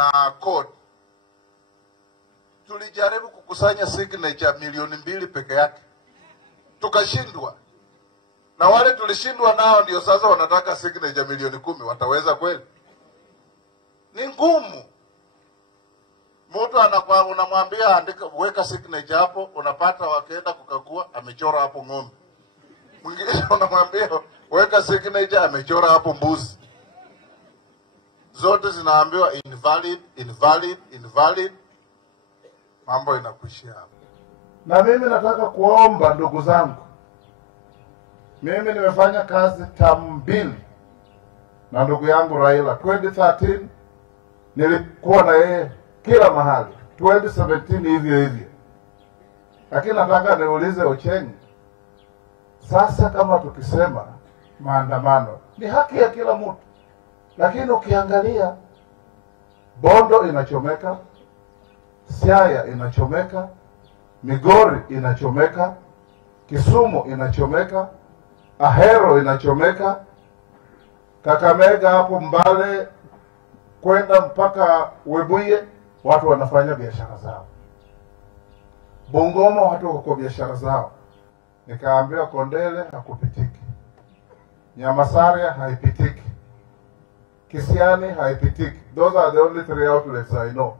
na code. Tulijaribu kukusanya signature milioni 2 peke yake, tukashindwa. Na wale tulishindwa nao ndio sasa wanataka signature milioni 10. Wataweza kweli? Ni ngumu. Mtu anakuwa unamwambia andika, weka signature hapo, unapata wakienda kukagua amechora hapo ng'ombe. Mwingine unamwambia weka signature, amechora hapo mbuzi. Zote zinaambiwa invalid, invalid, invalid. Mambo inakuishia hapo. Na mimi nataka kuomba ndugu zangu, mimi nimefanya kazi tamu 2 na ndugu yangu Raila. 2013 nilikuwa na yeye kila mahali, 2017 hivyo hivyo. Lakini nataka niulize Ochieng, sasa kama tukisema maandamano ni haki ya kila mtu, lakini ukiangalia Bondo inachomeka, Siaya inachomeka, Migori inachomeka, Kisumu inachomeka, Ahero inachomeka, Kakamega hapo Mbale kwenda mpaka Webuye watu wanafanya biashara zao. Bungoma watu wako kwa biashara zao. Nikaambiwa Kondele hakupitiki, Nyamasaria haipitiki, Kisiani haipitiki. Those are the only 3 outlets I know.